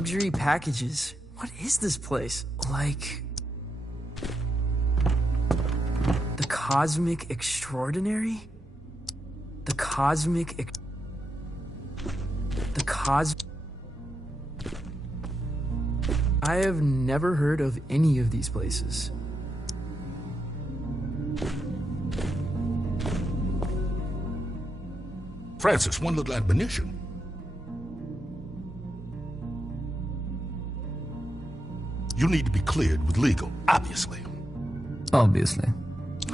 luxury packages. What is this place? Like... the Cosmic Extraordinary? The Cosmic... I have never heard of any of these places. Francis, one little admonition. You need to be cleared with legal, obviously. Obviously.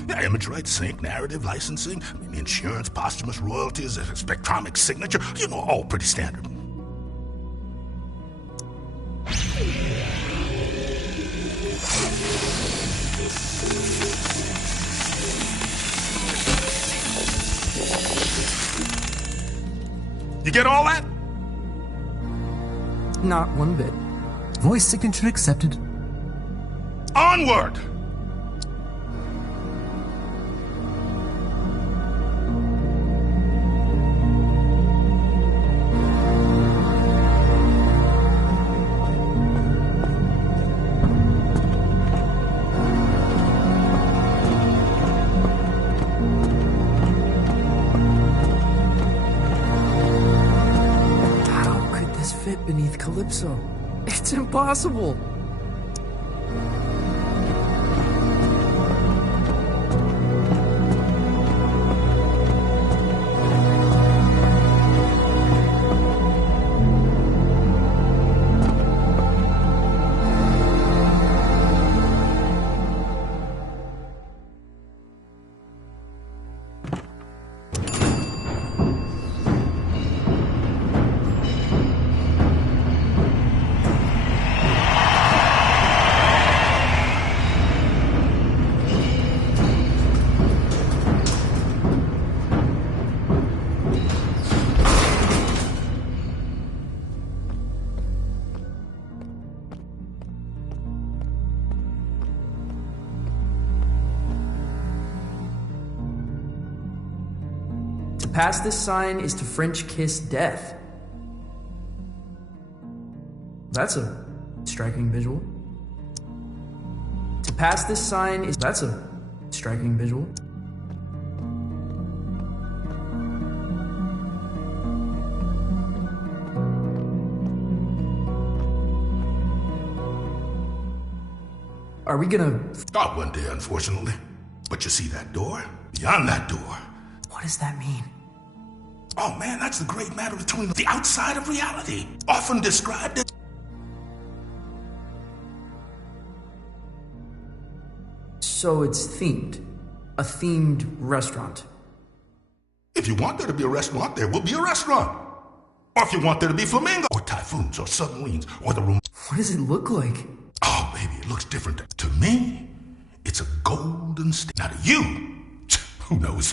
Yeah, image rights, sync, narrative, licensing, insurance, posthumous royalties, spectromic signature, you know, all pretty standard. You get all that? Not one bit. Voice signature accepted. Onward! Beneath Calypso. It's impossible. Past this sign is to French kiss death. That's a striking visual. To pass this sign is... that's a striking visual. Are we gonna... Not one day, unfortunately. But you see that door? Beyond that door. What does that mean? Oh man, that's the great matter between the outside of reality, often described as... So it's themed. A themed restaurant. If you want there to be a restaurant, there will be a restaurant. Or if you want there to be flamingos, or typhoons, or submarines, or the room... What does it look like? Oh, baby, it looks different. To me, it's a golden state. Now to you, who knows?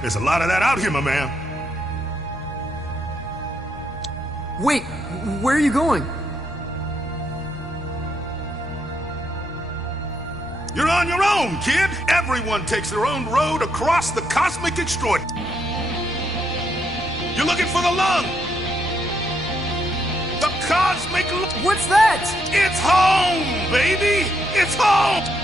There's a lot of that out here, my man. Wait, where are you going? You're on your own, kid. Everyone takes their own road across the cosmic extraordinary. You're looking for the lung, the cosmic... What's that? It's home, baby! It's home!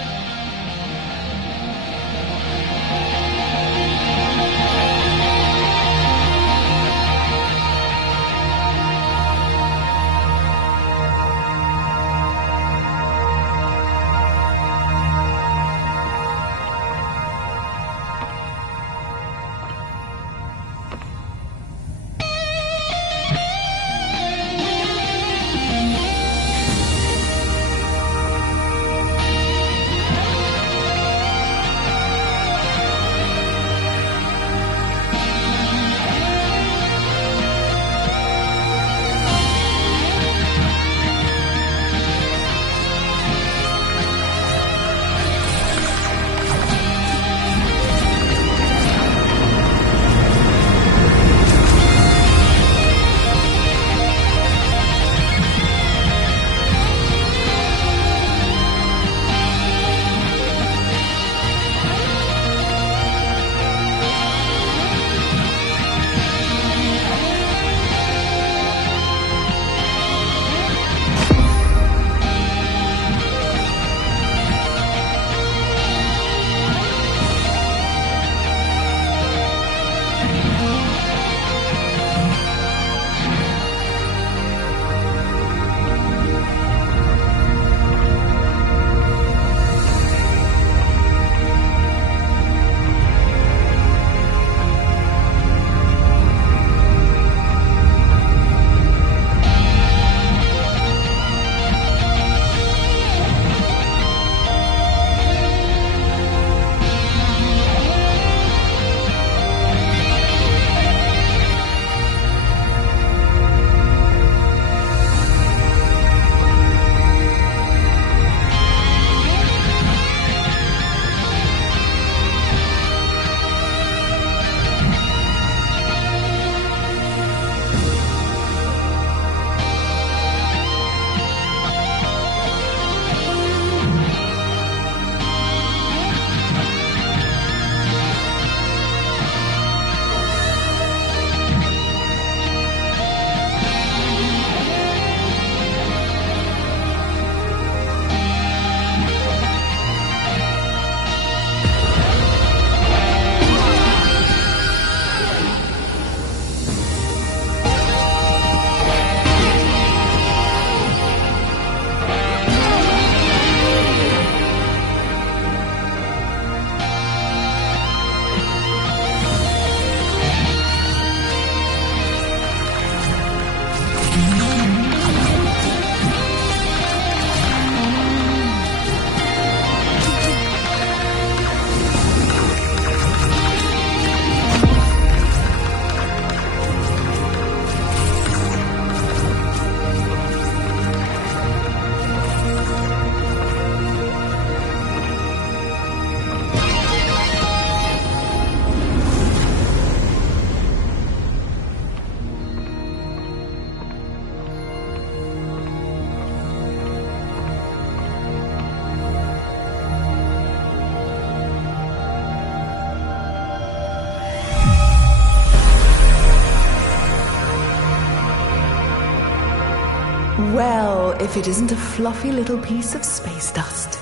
Well, if it isn't a fluffy little piece of space dust.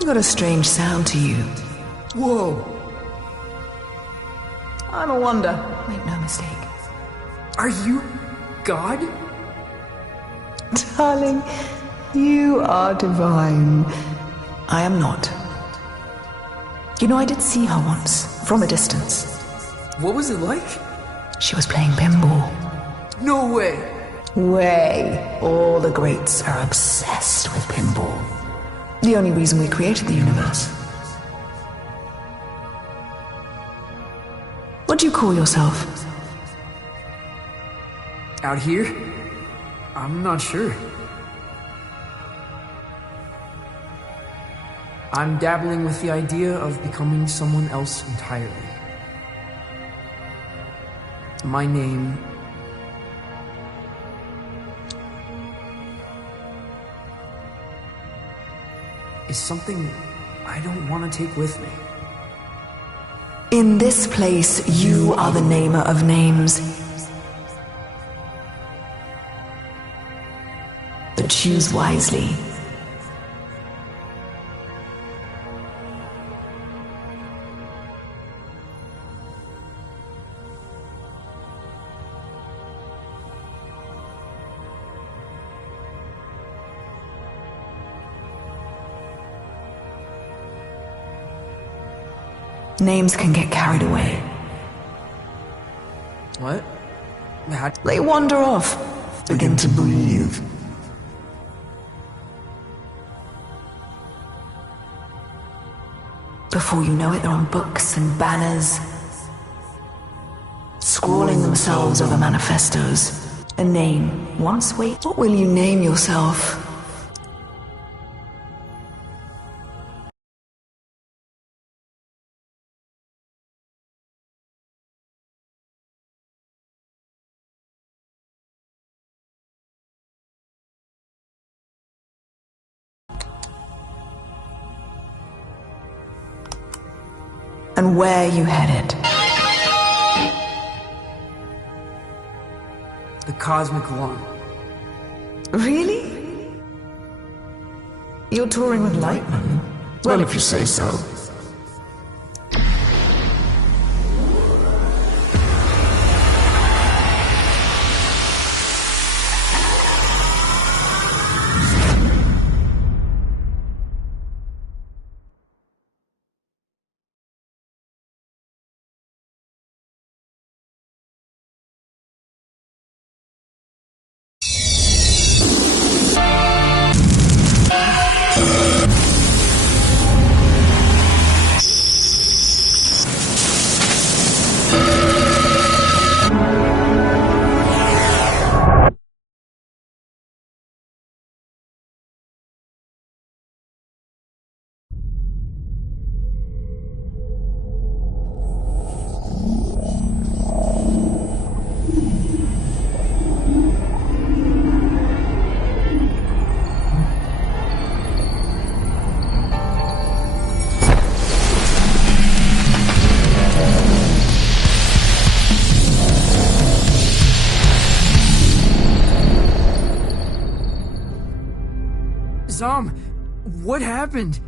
You got a strange sound to you. Whoa! I'm a wonder. Make no mistake. Are you God? Darling, you are divine. I am not. You know, I did see her once, from a distance. What was it like? She was playing pinball. No way! Way. All the greats are obsessed with pinball. The only reason we created the universe. What do you call yourself? Out here? I'm not sure. I'm dabbling with the idea of becoming someone else entirely. My name is something I don't want to take with me. In this place, you are the namer of names. Choose wisely. Names can get carried away. What? They wander off, begin to breathe. Before you know it, they're on books and banners, scrawling themselves over manifestos. A name. Once wait, what will you name yourself? And where you headed? The cosmic lung. Really? You're touring with Lightman? Well, if you say so. Zom, what happened?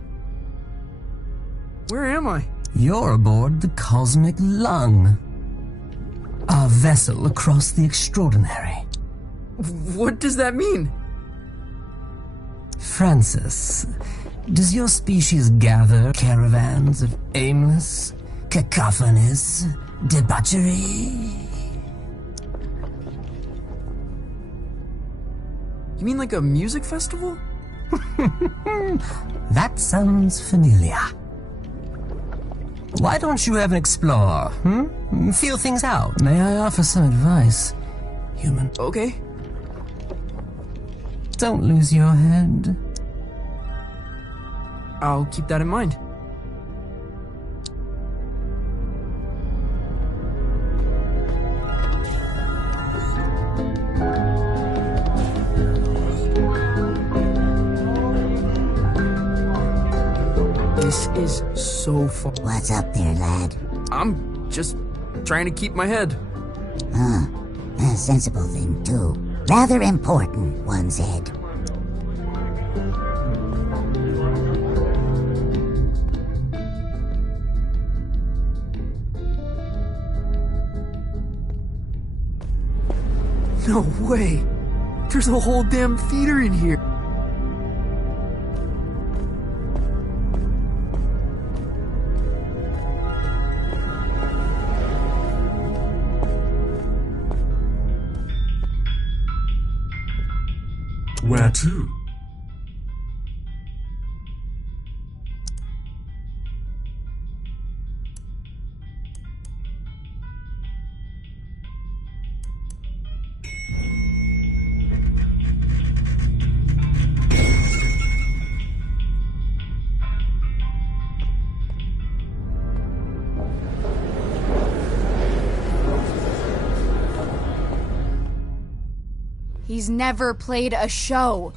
Where am I? You're aboard the Cosmic Lung. A vessel across the extraordinary. What does that mean? Francis, does your species gather caravans of aimless, cacophonous debauchery? You mean like a music festival? That sounds familiar. Why don't you ever explore, Feel things out. May I offer some advice, human? Okay. Don't lose your head. I'll keep that in mind. This is so far. What's up there, lad? I'm just trying to keep my head. A sensible thing, too. Rather important, one said. No way! There's a whole damn theater in here! Where to? He's never played a show.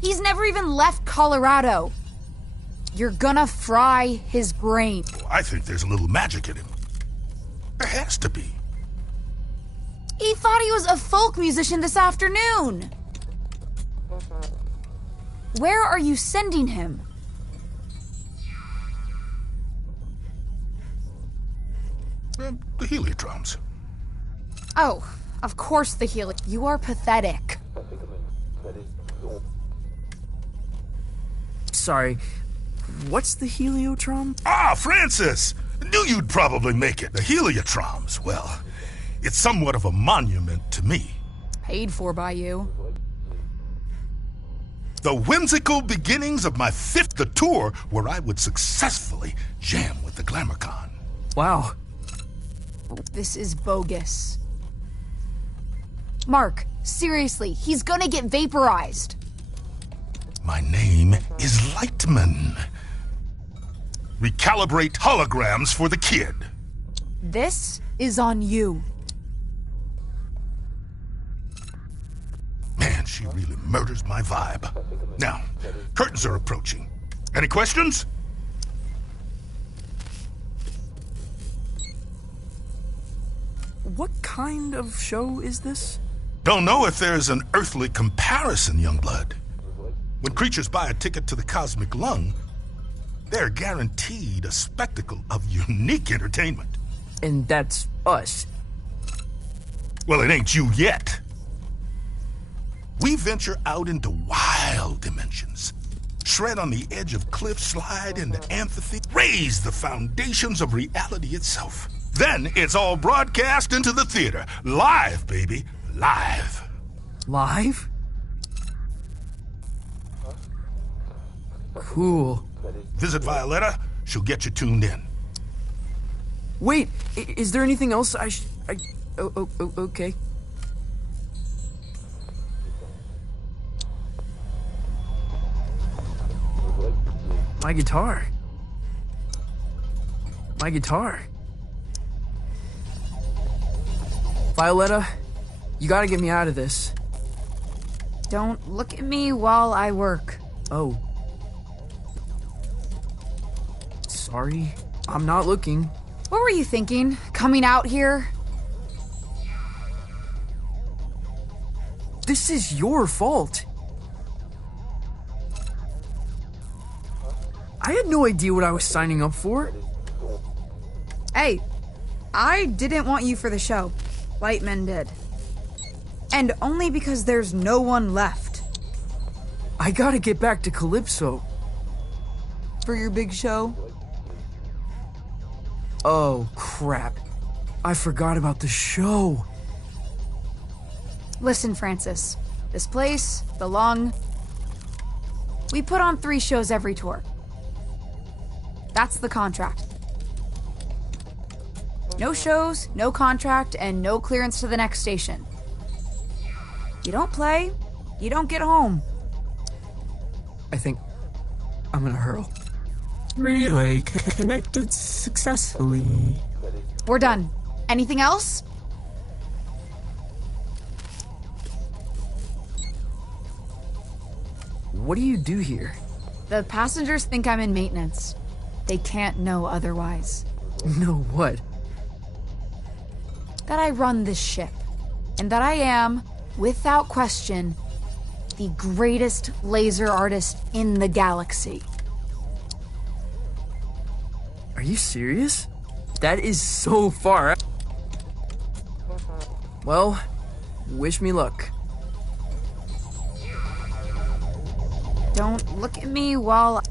He's never even left Colorado. You're gonna fry his brain. I think there's a little magic in him. There has to be. He thought he was a folk musician this afternoon. Where are you sending him? The heliotroms. Oh, of course the healing. You are pathetic. Sorry, what's the heliotron? Ah, Francis! Knew you'd probably make it. The heliotroms, well, it's somewhat of a monument to me. Paid for by you. The whimsical beginnings of my fifth tour where I would successfully jam with the GlamourCon. Wow. This is bogus. Mark, seriously, he's gonna get vaporized. My name is Lightman. Recalibrate holograms for the kid. This is on you. Man, she really murders my vibe. Now, curtains are approaching. Any questions? What kind of show is this? Don't know if there's an earthly comparison, Youngblood. When creatures buy a ticket to the Cosmic Lung, they're guaranteed a spectacle of unique entertainment. And that's us. Well, it ain't you yet. We venture out into wild dimensions, shred on the edge of cliffs, slide into amphitheater, raise the foundations of reality itself. Then it's all broadcast into the theater. Live, baby. Live. Live? Cool. Visit Violetta. She'll get you tuned in. Wait, is there anything else okay. My guitar. My guitar. Violetta, you gotta get me out of this. Don't look at me while I work. Oh. Sorry, I'm not looking. What were you thinking? Coming out here? This is your fault. I had no idea what I was signing up for. Hey, I didn't want you for the show. Lightman did. And only because there's no one left. I gotta get back to Calypso. For your big show? Oh, crap. I forgot about the show. Listen, Francis. This place, the Lung, we put on 3 shows every tour. That's the contract. No shows, no contract, and no clearance to the next station. You don't play, you don't get home. I think I'm gonna hurl. Relay connected successfully. We're done. Anything else? What do you do here? The passengers think I'm in maintenance. They can't know otherwise. No, what? That I run this ship. And that I am, without question, the greatest laser artist in the galaxy. Are you serious? That is so far. Well, wish me luck. Don't look at me while...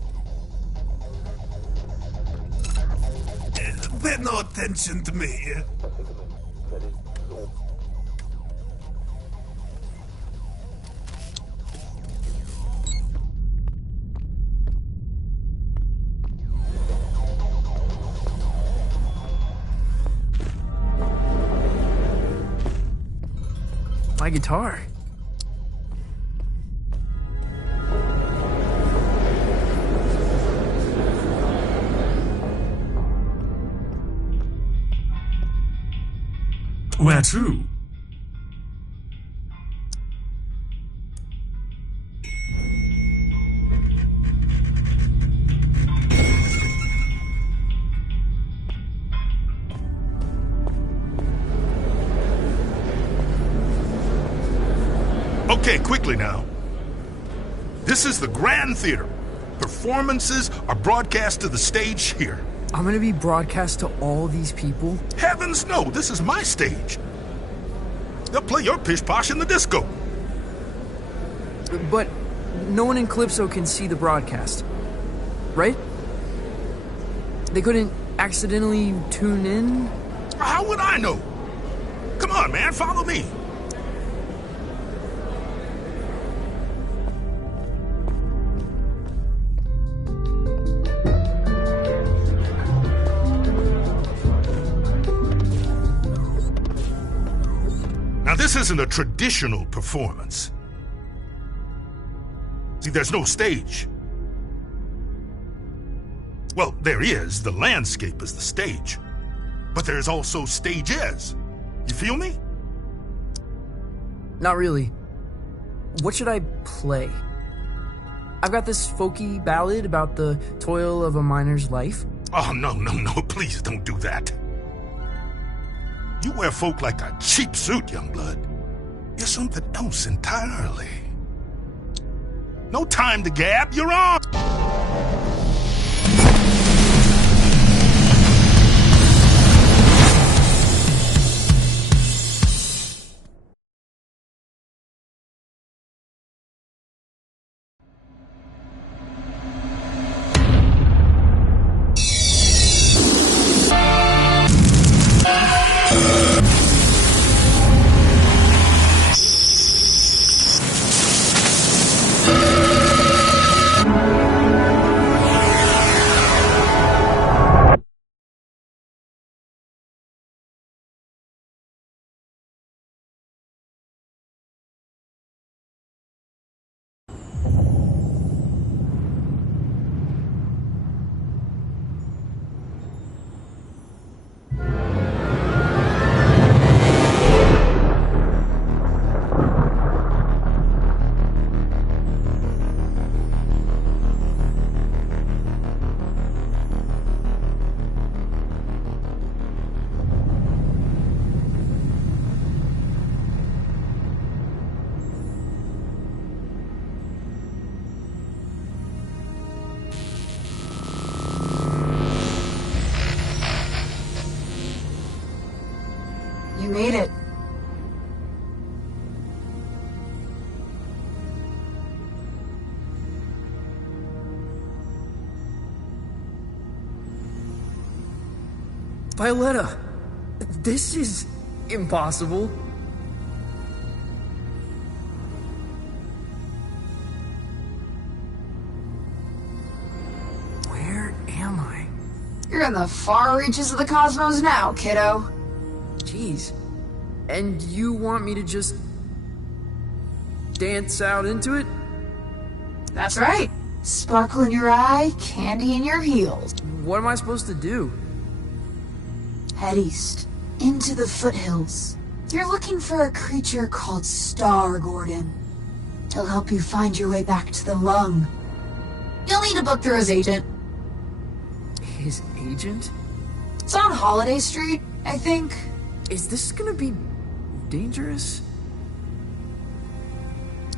Pay no attention to me. My guitar. Where to? Okay, quickly now. This is the Grand Theater. Performances are broadcast to the stage here. I'm gonna be broadcast to all these people? Heavens no, this is my stage. They'll play your pish posh in the disco. But no one in Calypso can see the broadcast, right? They couldn't accidentally tune in? How would I know? Come on, man, follow me. Now, this isn't a traditional performance. See, there's no stage. Well, there is. The landscape is the stage. But there's also stages. You feel me? Not really. What should I play? I've got this folky ballad about the toil of a miner's life. Oh, no, please don't do that. You wear folk like a cheap suit, Youngblood. You're something else entirely. No time to gab, you're on! You made it. Violetta, this is impossible. Where am I? You're in the far reaches of the cosmos now, kiddo. Jeez. And you want me to just dance out into it? That's right. Sparkle in your eye, candy in your heels. What am I supposed to do? Head east, into the foothills. You're looking for a creature called Star Gordon. He'll help you find your way back to the lung. You'll need to book through his agent. His agent? It's on Holiday Street, I think. Is this gonna be dangerous?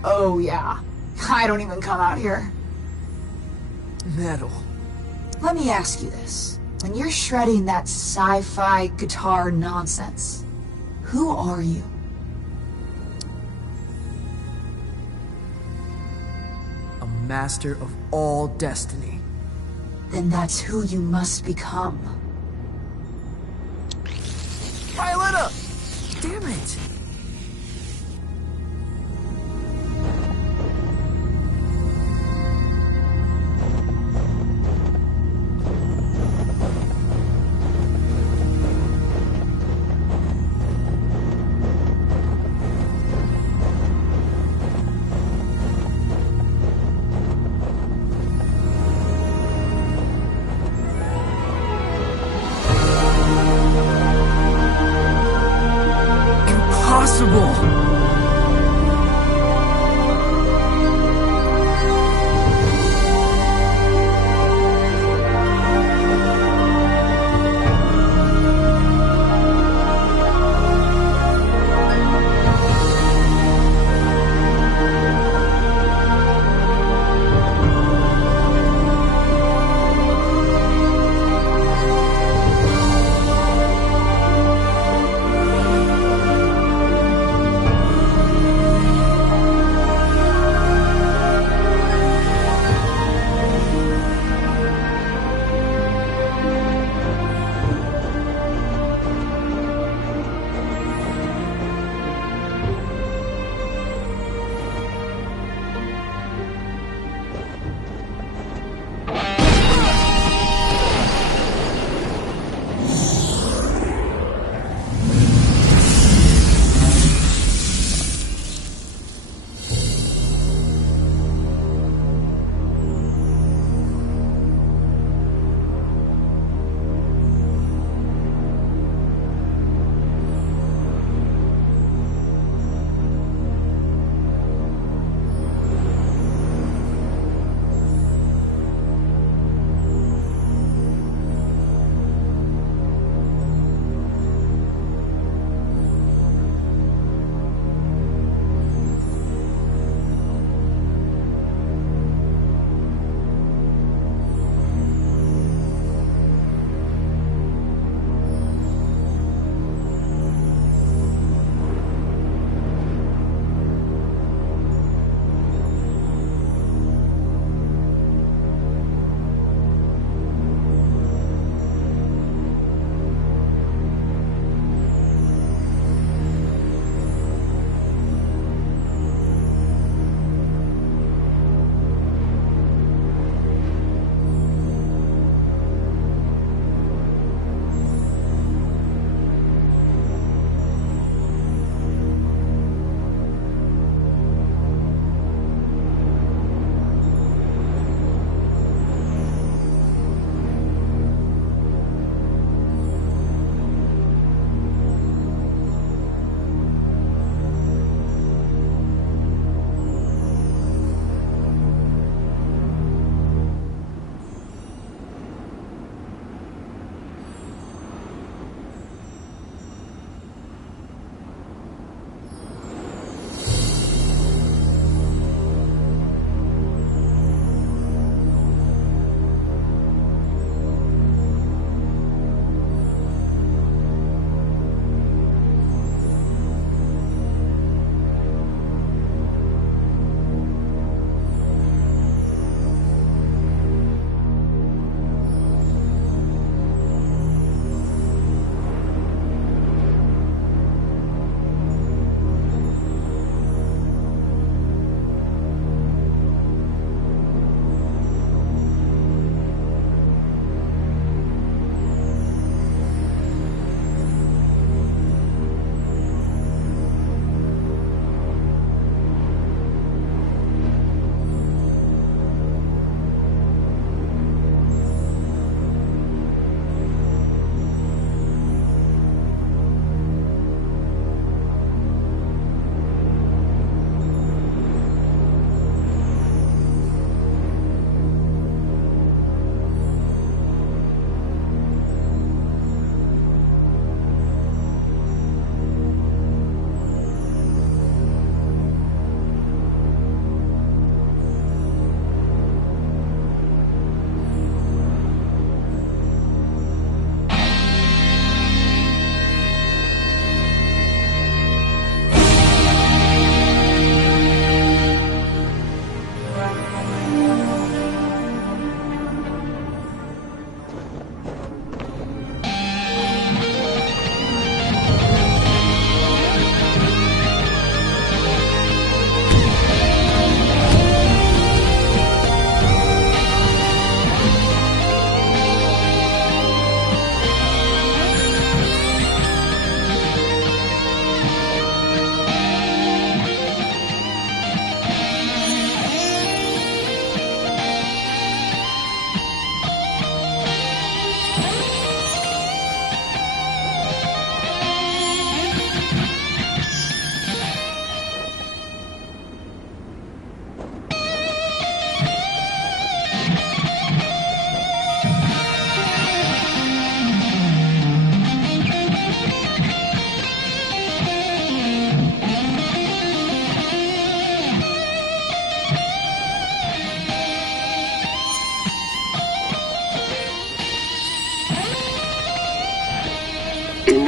Oh yeah. I don't even come out here. Metal. Let me ask you this. When you're shredding that sci-fi guitar nonsense, who are you? A master of all destiny. Then that's who you must become. Violetta! Damn it!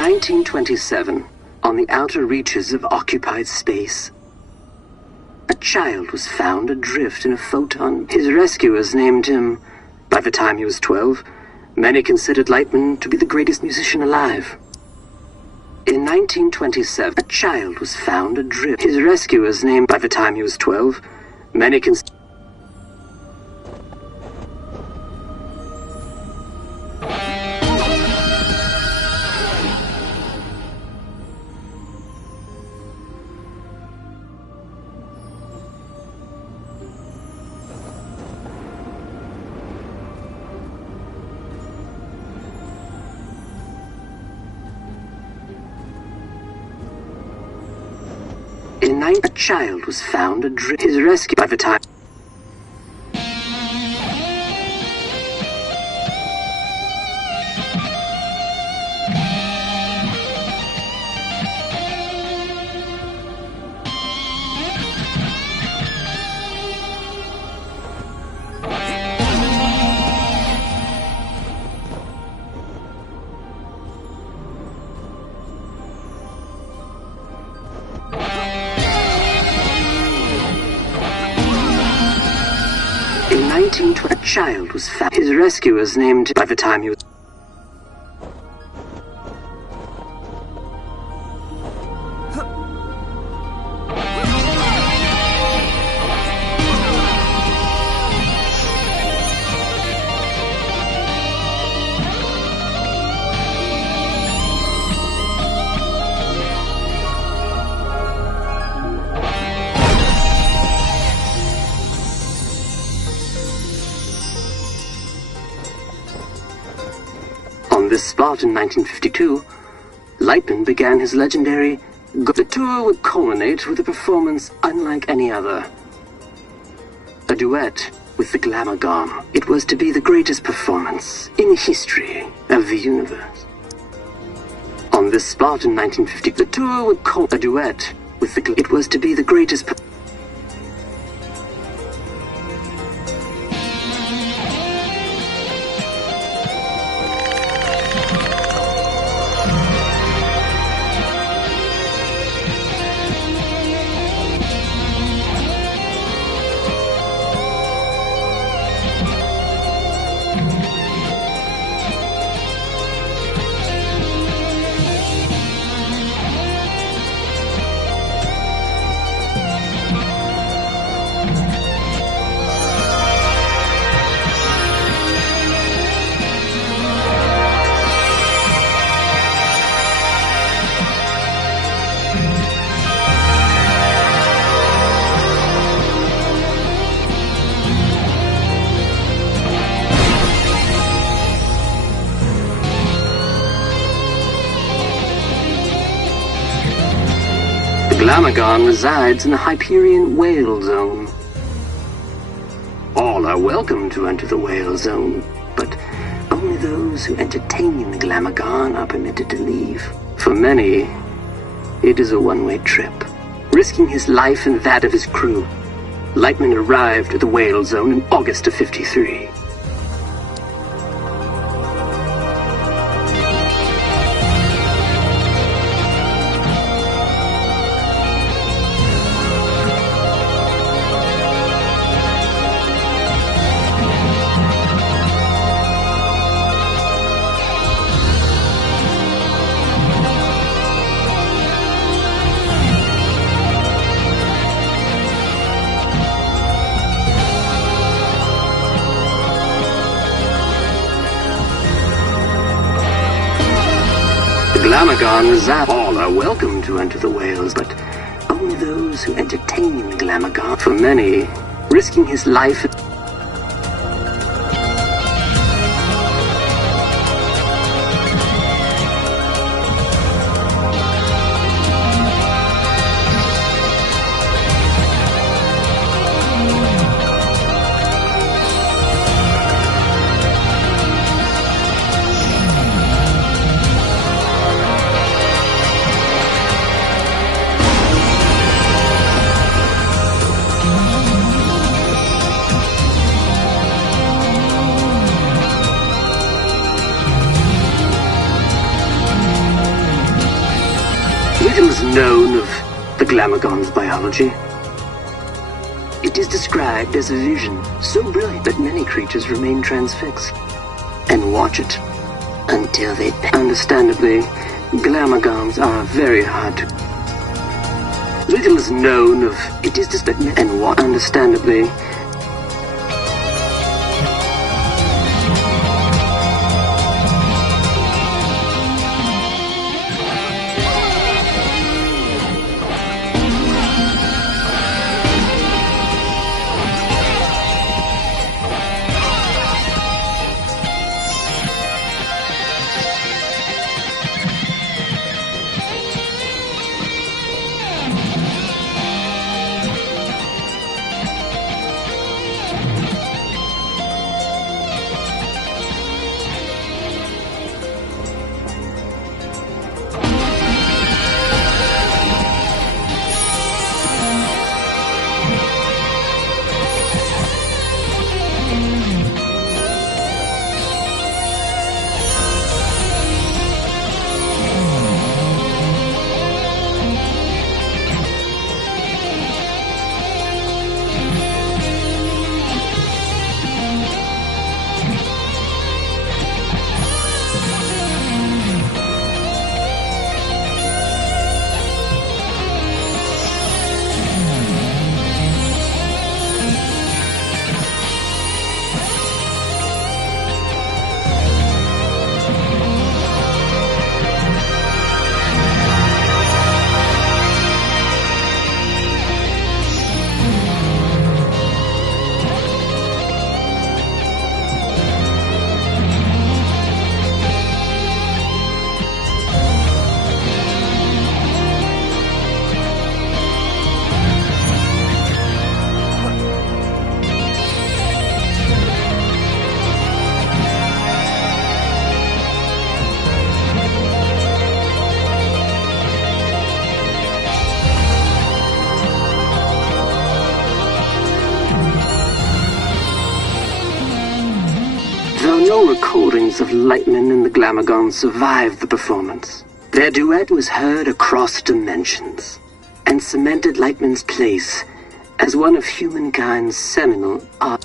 1927, on the outer reaches of occupied space, a child was found adrift in a photon. His rescuers named him, by the time he was 12, many considered Lightman to be the greatest musician alive. In 1927, a child was found adrift. His rescuers named, by the time he was 12, many considered... A child was found adrift. His rescue by the time... A child was found. His rescuers named by the time he was... On this spot in 1952, Lightman began his legendary... The tour would culminate with a performance unlike any other. A duet with the Glamour Gone. It was to be the greatest performance in the history of the universe. On this spot in 1950, the tour would a duet with the... It was to be the greatest... Glamagon resides in the Hyperion Whale Zone. All are welcome to enter the Whale Zone, but only those who entertain the Glamagon are permitted to leave. For many, it is a one-way trip. Risking his life and that of his crew, Lightman arrived at the Whale Zone in August of '53. Glamagon reside. All are welcome to enter the whales, but only those who entertain the Glamagon. For many, risking his life... Little is known of the Glamorgon's biology. It is described as a vision so brilliant that many creatures remain transfixed and watch it until they perish. Understandably, Glamorgons are very hard to... Little is known of it is just that and what understandably. No recordings of Lightman and the Glamorgon survived the performance. Their duet was heard across dimensions and cemented Lightman's place as one of humankind's seminal art.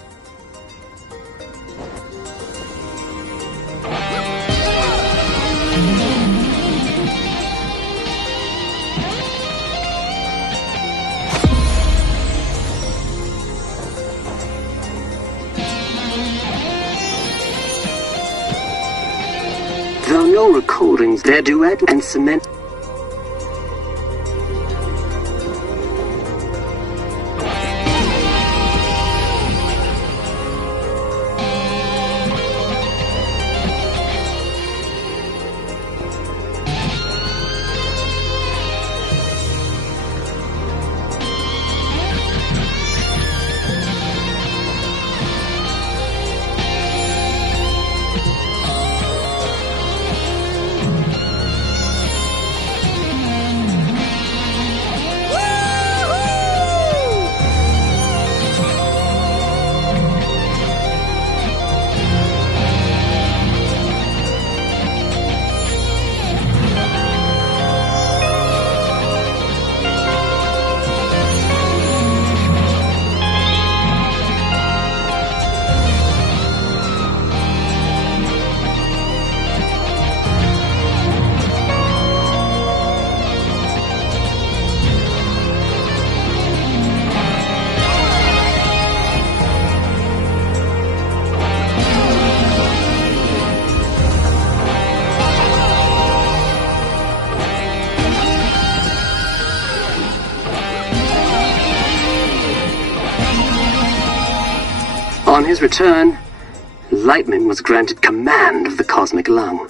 Though no recordings, their duet and cement. On his return, Lightman was granted command of the Cosmic Lung.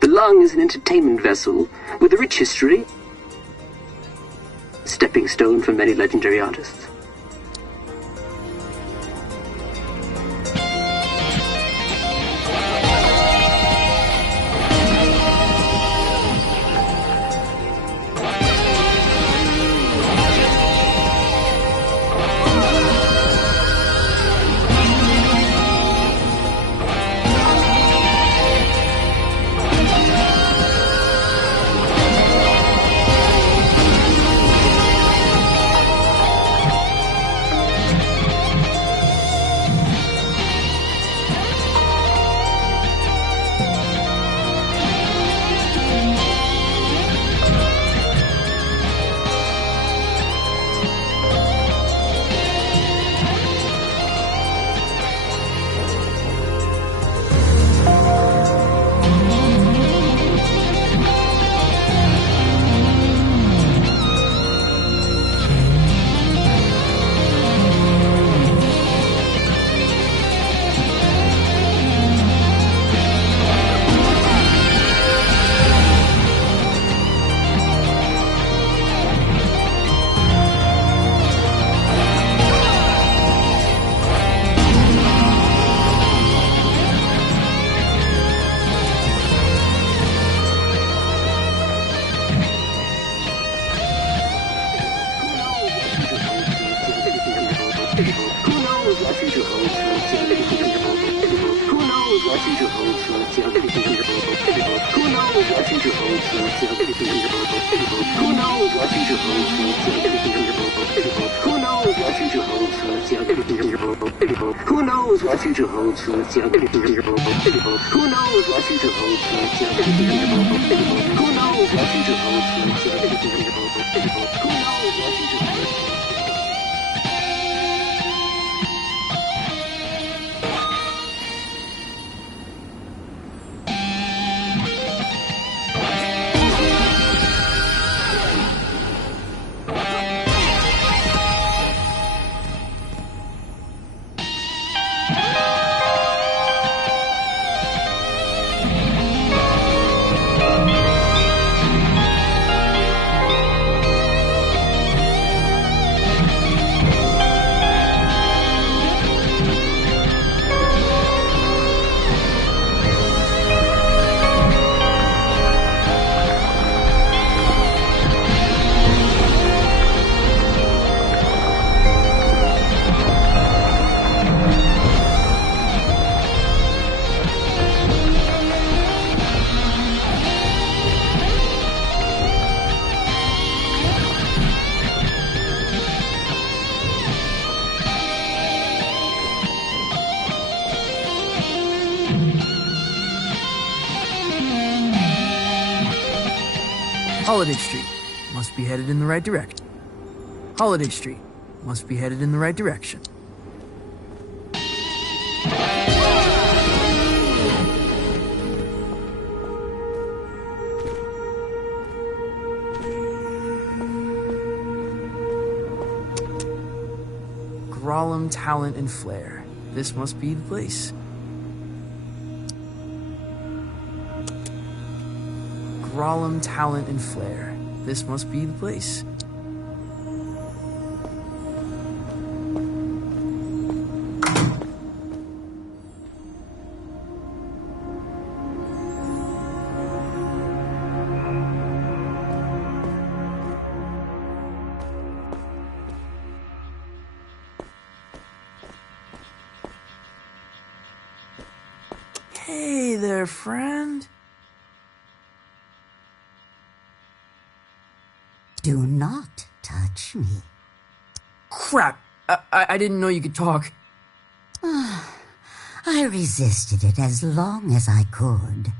The Lung is an entertainment vessel with a rich history, stepping stone for many legendary artists. Who knows what future holds for Who knows what future holds for Who knows what future holds for Who knows what future holds for Who knows what future holds for Who knows what future holds for Who knows what future holds for Who knows what future holds for Who knows what future holds Holiday Street must be headed in the right direction. Holiday Street must be headed in the right direction. Grolem, talent, and flair. This must be the place. Grolem, talent, and flair. This must be the place. Hey there, friend. Do not touch me. Crap! I didn't know you could talk. I resisted it as long as I could.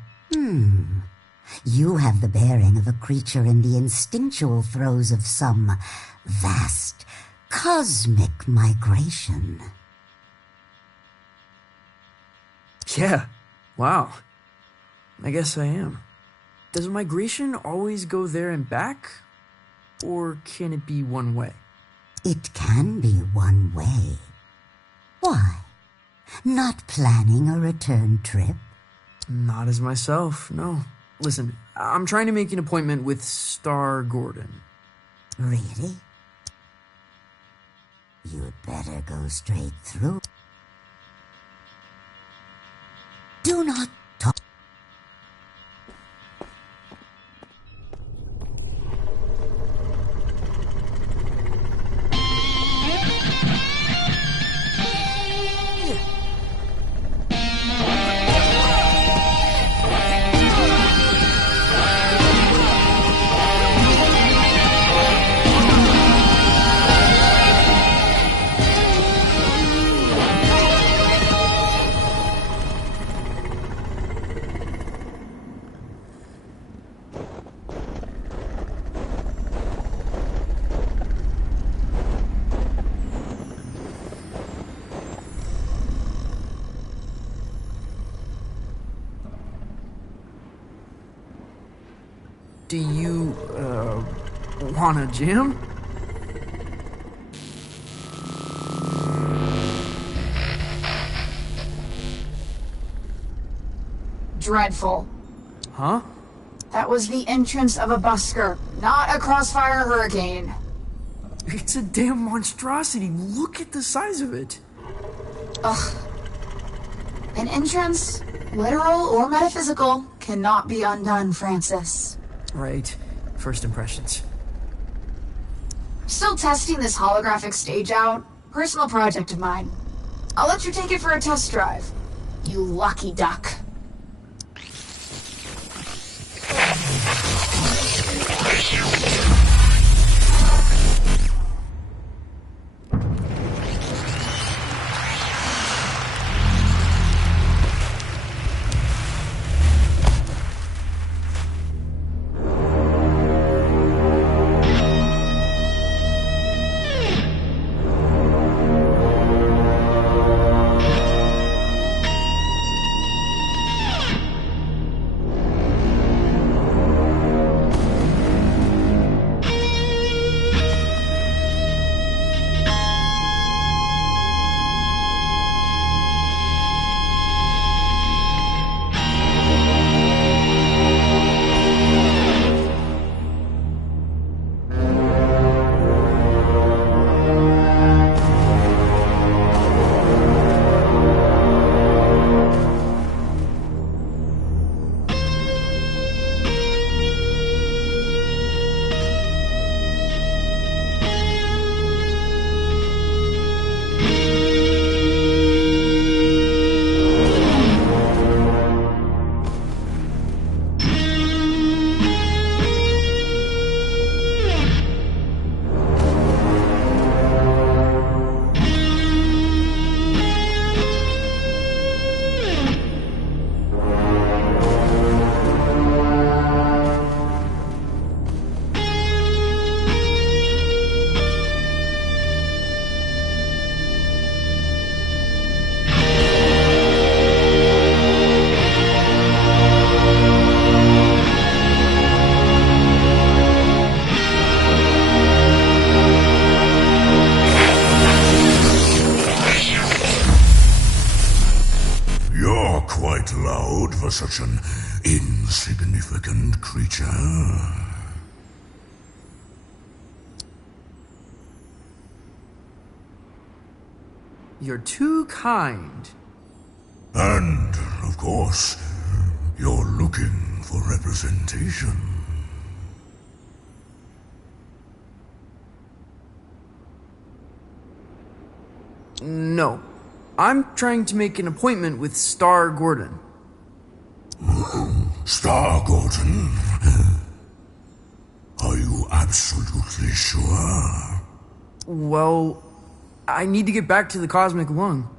You have the bearing of a creature in the instinctual throes of some vast cosmic migration. Yeah, wow. I guess I am. Does migration always go there and back? Or can it be one way? It can be one way. Why? Not planning a return trip? Not as myself, no. Listen, I'm trying to make an appointment with Star Gordon. Really? You'd better go straight through. Do not talk. Do you, wanna jam? Dreadful. Huh? That was the entrance of a busker, not a crossfire hurricane. It's a damn monstrosity. Look at the size of it. Ugh. An entrance, literal or metaphysical, cannot be undone, Francis. Right. First impressions. Still testing this holographic stage out? Personal project of mine. I'll let you take it for a test drive. You lucky duck. Quite loud for such an insignificant creature. You're too kind. And, of course, you're looking for representation. No. I'm trying to make an appointment with Star Gordon. Star Gordon? Are you absolutely sure? Well, I need to get back to the Cosmic Lung.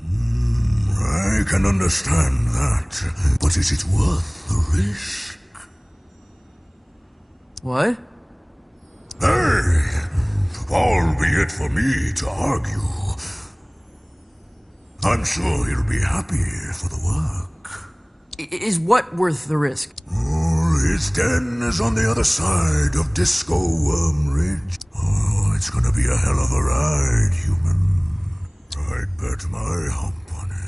I can understand that, but is it worth the risk? What? Hey, albeit for me to argue, I'm sure he'll be happy for the work. Is what worth the risk? His den is on the other side of Disco Worm Ridge. Oh, it's gonna be a hell of a ride, human. I'd bet my hump on it.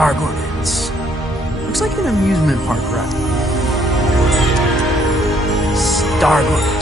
Star Gordons. Looks like an amusement park ride. Star Gordon.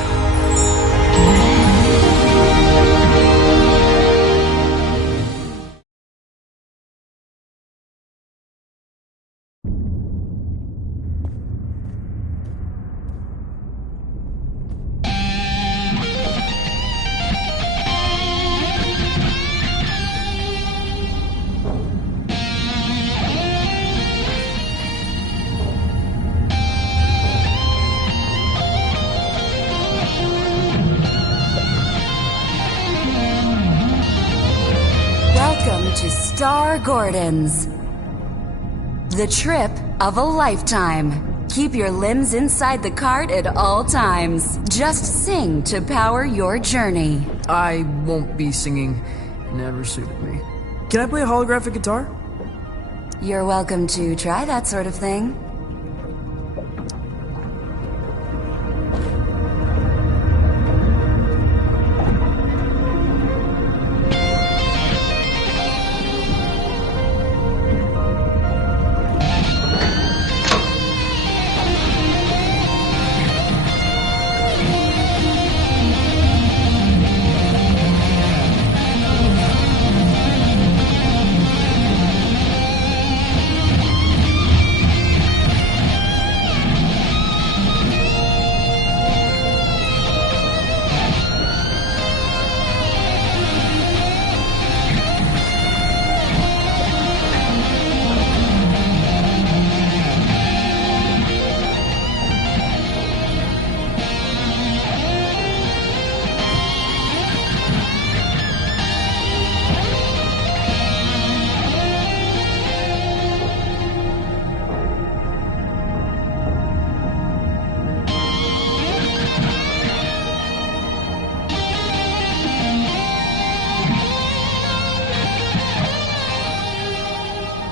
Welcome to Star Gordons, the trip of a lifetime. Keep your limbs inside the cart at all times. Just sing to power your journey. I won't be singing. Never suited me. Can I play a holographic guitar? You're welcome to try that sort of thing.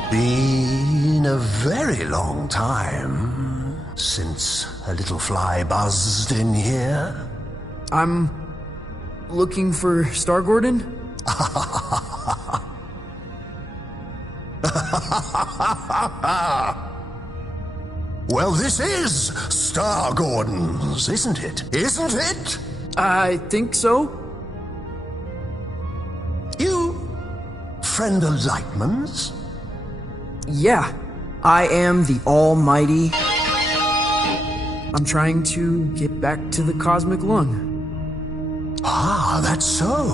Been a very long time since a little fly buzzed in here. I'm looking for Star Gordon. Well, this is Star Gordon's, isn't it? Isn't it? I think so. You friend of Lightman's? Yeah, I am the Almighty. I'm trying to get back to the Cosmic Lung. Ah, that's so.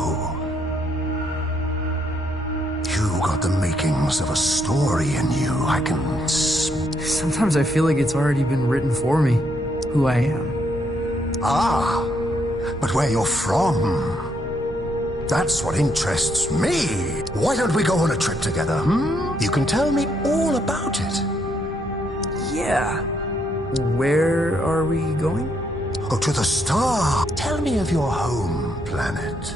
You got the makings of a story in you, I can... Sometimes I feel like it's already been written for me, who I am. Ah, but where you're from, that's what interests me. Why don't we go on a trip together, You can tell me all about it. Yeah. Where are we going? Oh, to the star. Tell me of your home planet.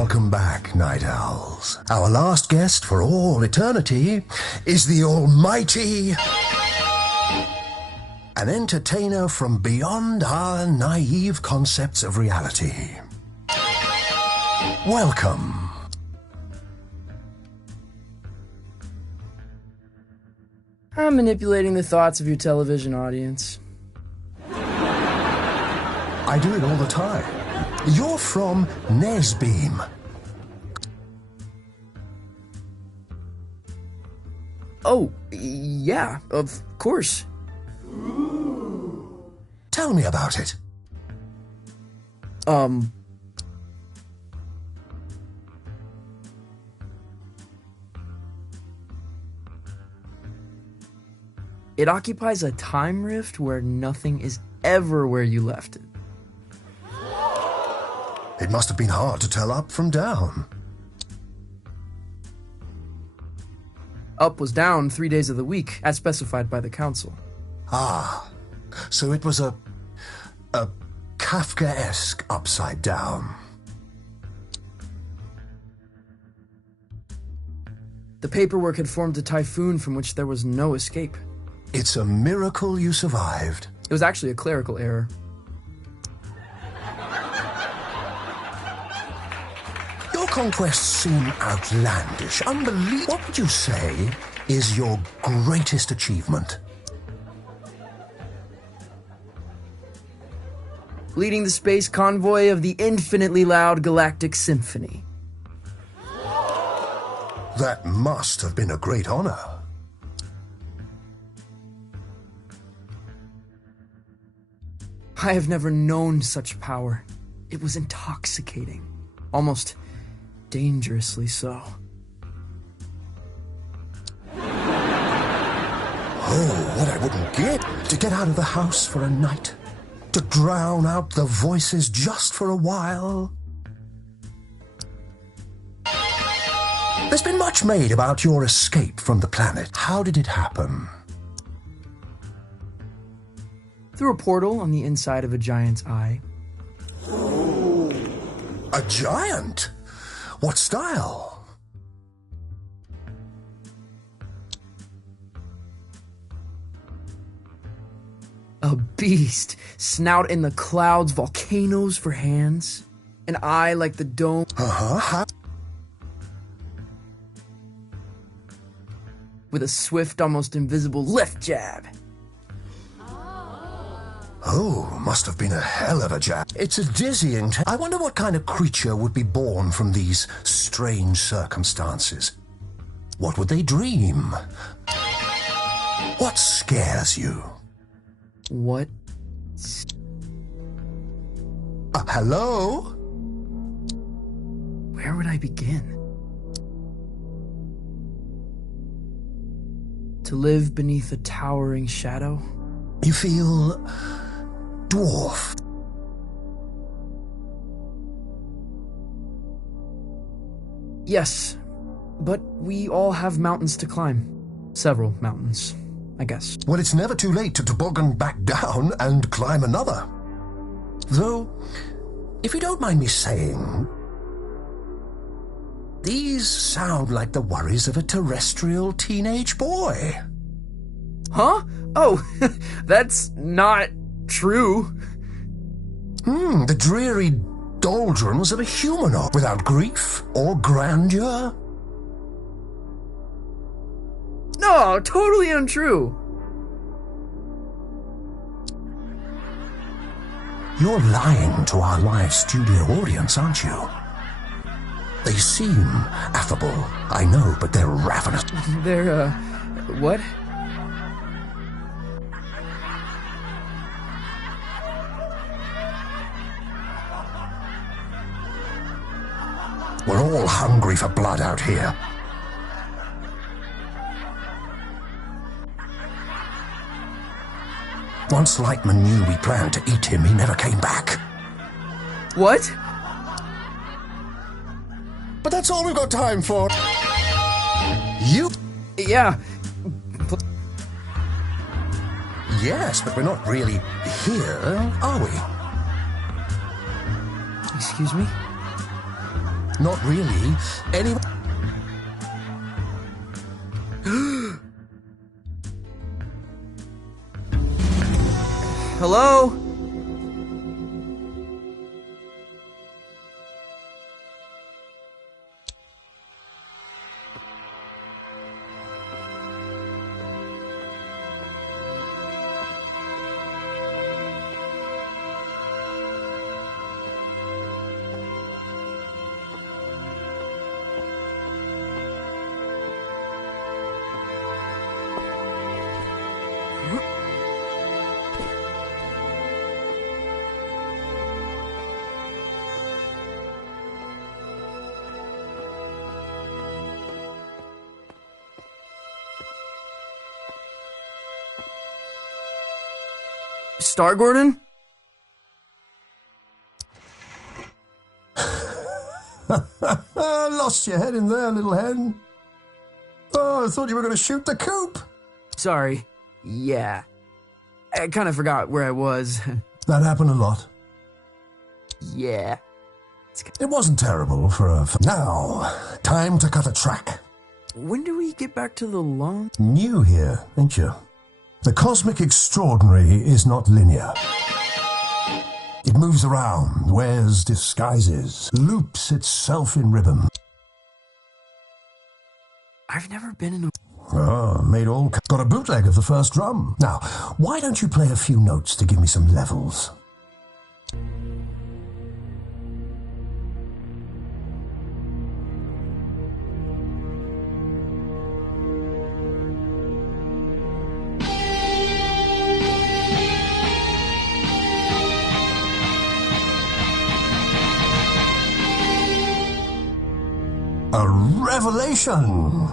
Welcome back, Night Owls. Our last guest for all eternity is the almighty... an entertainer from beyond our naive concepts of reality. Welcome. I'm manipulating the thoughts of your television audience. I do it all the time. You're from Nesbeam. Oh, yeah, of course. Tell me about it. It occupies a time rift where nothing is ever where you left it. It must have been hard to tell up from down. Up was down 3 days of the week, as specified by the council. Ah, so it was a Kafkaesque upside down. The paperwork had formed a typhoon from which there was no escape. It's a miracle you survived. It was actually a clerical error. Your conquests seem outlandish, unbelievable. What would you say is your greatest achievement? Leading the space convoy of the infinitely loud Galactic Symphony. That must have been a great honor. I have never known such power. It was intoxicating. Almost dangerously so. Oh, what I wouldn't give to get out of the house for a night. To drown out the voices just for a while. There's been much made about your escape from the planet. How did it happen? Through a portal on the inside of a giant's eye. A giant? What style? A beast. Snout in the clouds, volcanoes for hands. An eye like the dome. Uh-huh. With a swift, almost invisible left jab. Oh, must have been a hell of a jab. It's a dizzying... I wonder what kind of creature would be born from these strange circumstances. What would they dream? What scares you? What? Hello? Where would I begin? To live beneath a towering shadow? You feel... dwarf. Yes, but we all have mountains to climb. Several mountains, I guess. Well, it's never too late to toboggan back down and climb another. Though, if you don't mind me saying, these sound like the worries of a terrestrial teenage boy. Huh? Oh, that's not true. The dreary doldrums of a humanoid without grief or grandeur. No, totally untrue. You're lying to our live studio audience, aren't you? They seem affable, I know, but they're ravenous. They're, what? We're all hungry for blood out here. Once Lightman knew we planned to eat him, he never came back. What? But that's all we've got time for. You? Yeah. Yes, but we're not really here, are we? Excuse me? Not really. Anyone... Hello? Star Gordon? Lost your head in there, little hen. Oh, I thought you were going to shoot the coop. Sorry. Yeah. I kind of forgot where I was. That happened a lot. Yeah. It wasn't terrible for a... Now, time to cut a track. When do we get back to the lung? New here, ain't you? The cosmic extraordinary is not linear. It moves around, wears disguises, loops itself in rhythm. I've never been in a... Oh, made all... Got a bootleg of the first drum. Now, why don't you play a few notes to give me some levels? A revelation!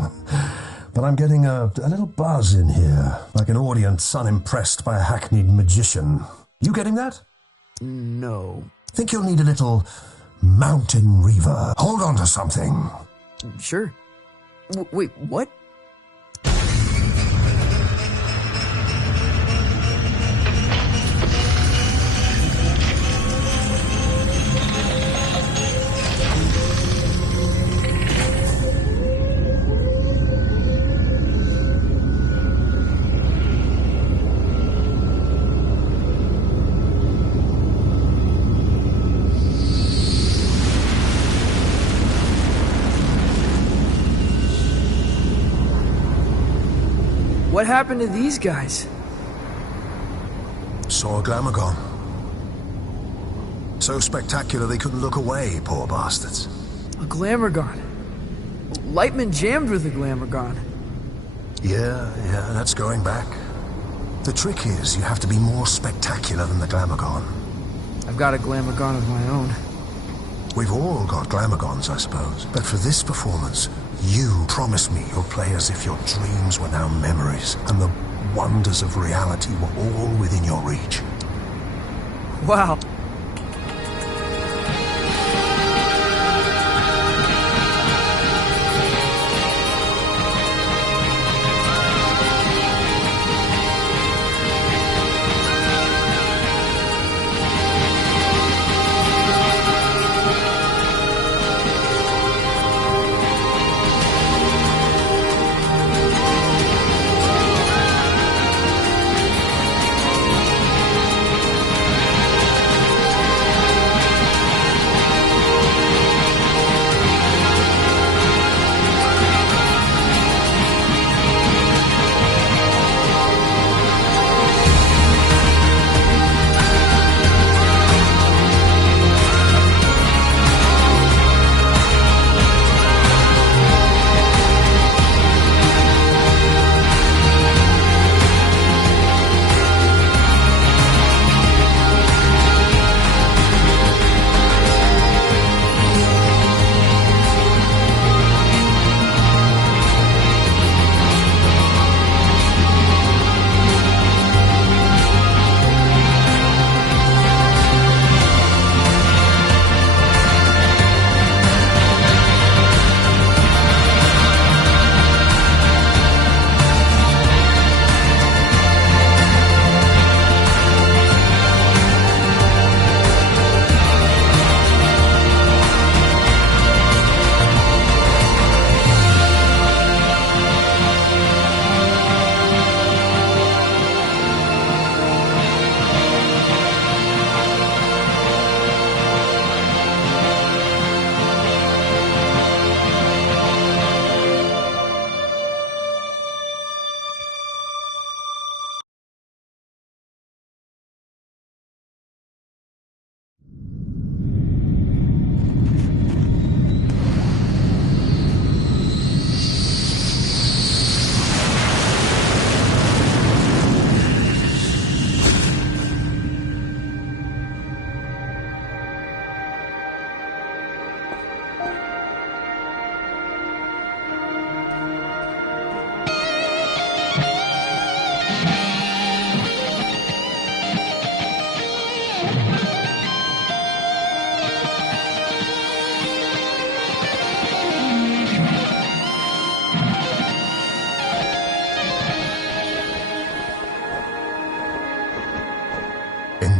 But I'm getting a little buzz in here, like an audience unimpressed by a hackneyed magician. You getting that? No. Think you'll need a little mountain reverb. Hold on to something. Sure. Wait, what? What happened to these guys? Saw a Glamorgon. So spectacular they couldn't look away, poor bastards. A Glamorgon. Lightman jammed with a Glamorgon. Yeah, that's going back. The trick is you have to be more spectacular than the Glamorgon. I've got a Glamorgon of my own. We've all got Glamorgons, I suppose. But for this performance, you promised me you'll play as if your dreams were now memories, and the wonders of reality were all within your reach. Wow.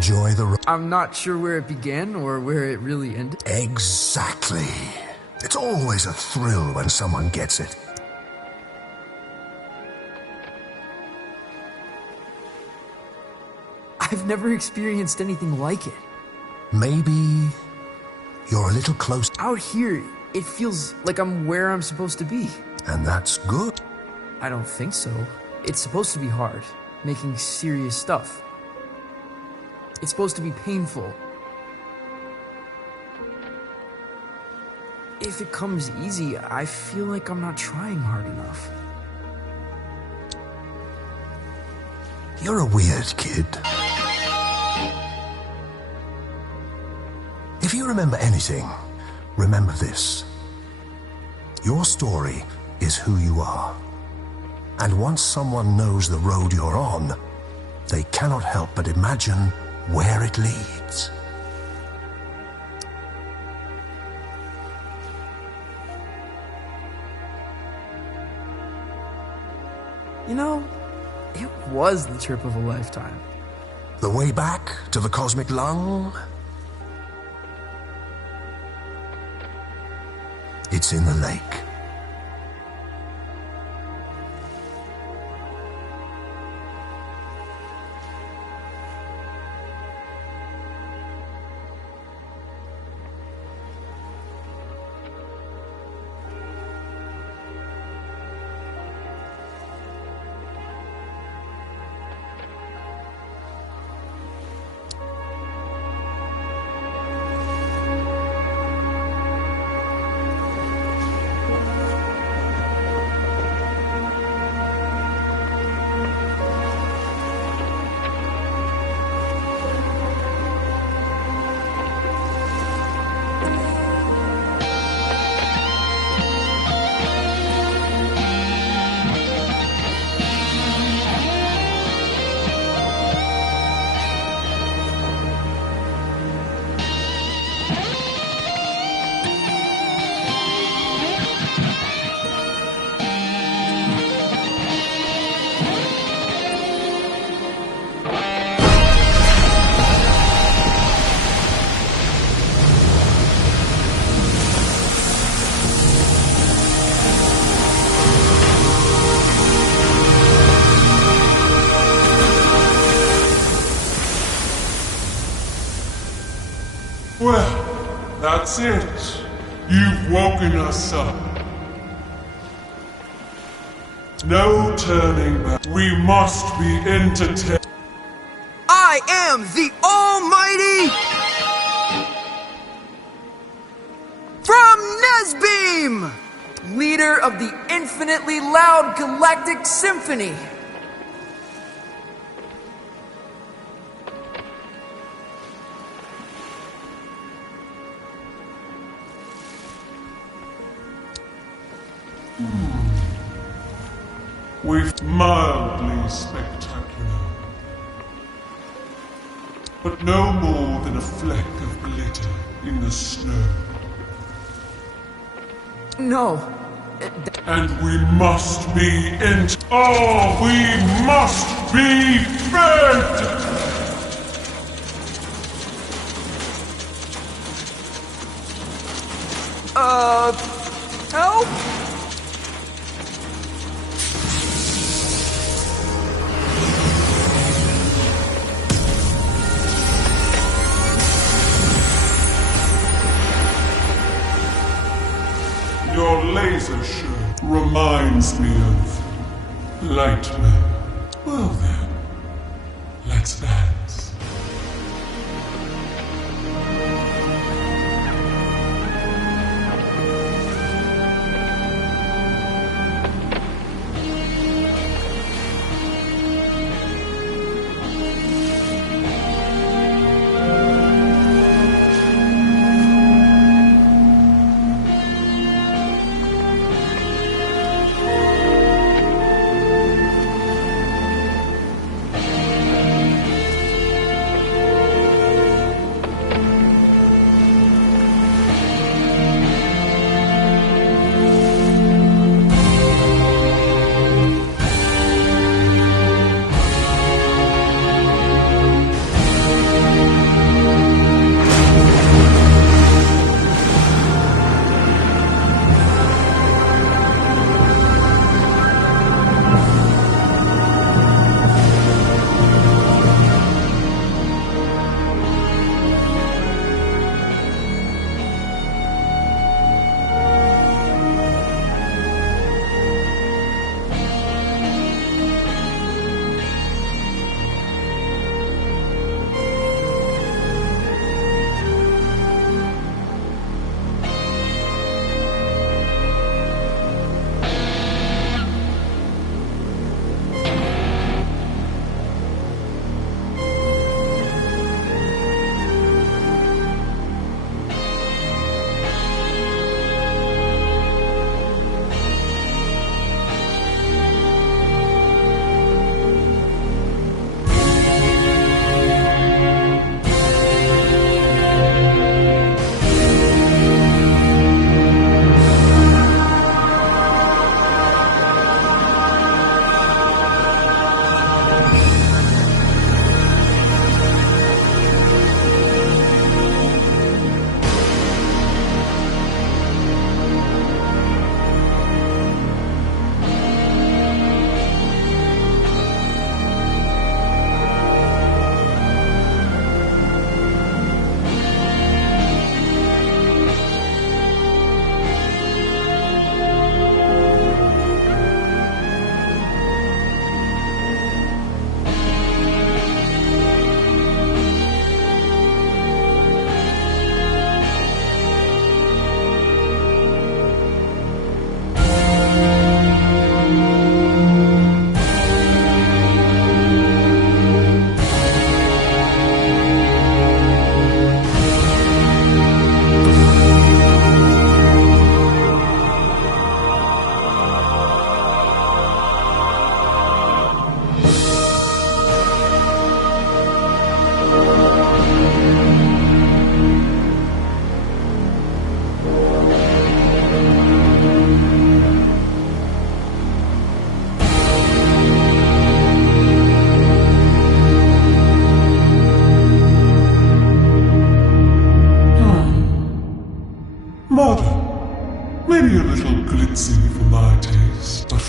enjoy the ride. I'm not sure where it began or where it really ended. Exactly. It's always a thrill when someone gets it. I've never experienced anything like it. Maybe you're a little close, Out here, it feels like I'm where I'm supposed to be. and that's good. I don't think so. It's supposed to be hard, making serious stuff. It's supposed to be painful. If it comes easy, I feel like I'm not trying hard enough. You're a weird kid. If you remember anything, remember this. Your story is who you are. And once someone knows the road you're on, they cannot help but imagine where it leads. You know, it was the trip of a lifetime. The way back to the cosmic lung? It's in the lake. Well, that's it. You've woken us up. No turning back. We must be entertained. I am the Almighty from Nesbeam, leader of the infinitely loud galactic symphony. We've mildly spectacular, but no more than a fleck of glitter in the snow. No. And we must be oh, we must be fed! Help? Your laser show reminds me of Lightman. Well then, let's dance.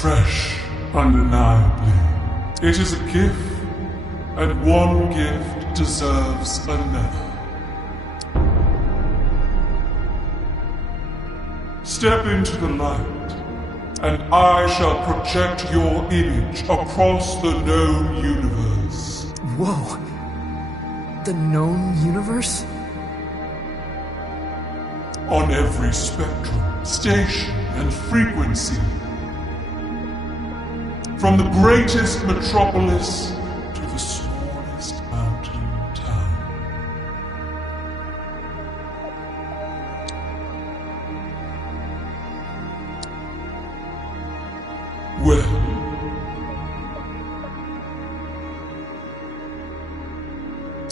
fresh, undeniably. It is a gift, and one gift deserves another. Step into the light, and I shall project your image across the known universe. Whoa. The known universe? On every spectrum, station, and frequency. From the greatest metropolis to the smallest mountain town. Well,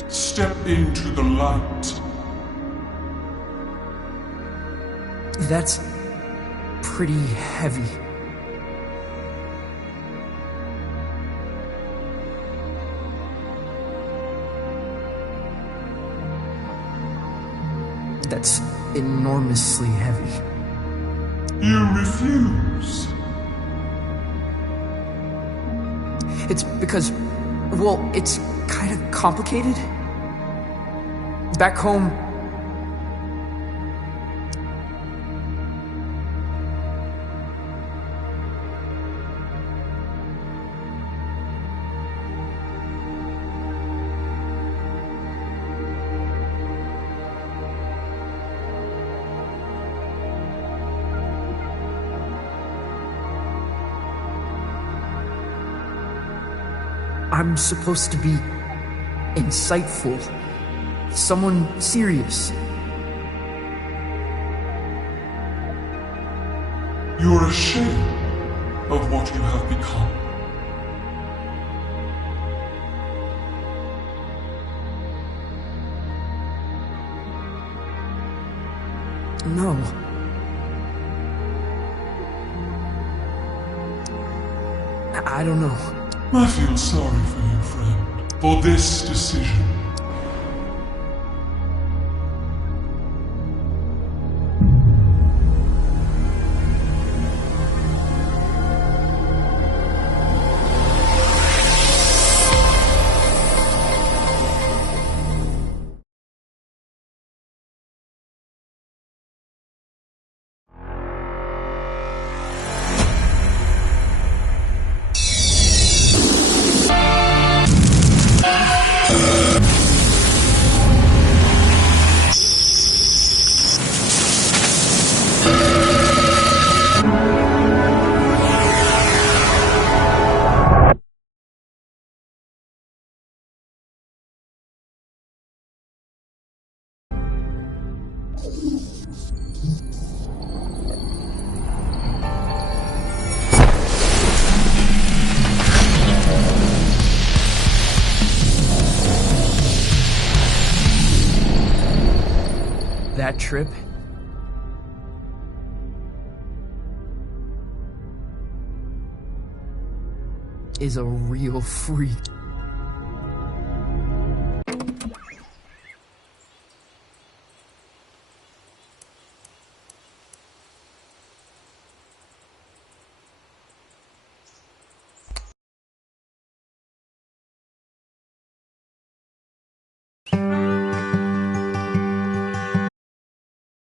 step into the light. That's pretty heavy. That's enormously heavy. You refuse. It's because, well, it's kind of complicated. Back home, I'm supposed to be insightful, someone serious. You're ashamed of what you have become. No. I don't know. I feel sorry for you, friend, for this decision. That trip is a real freak.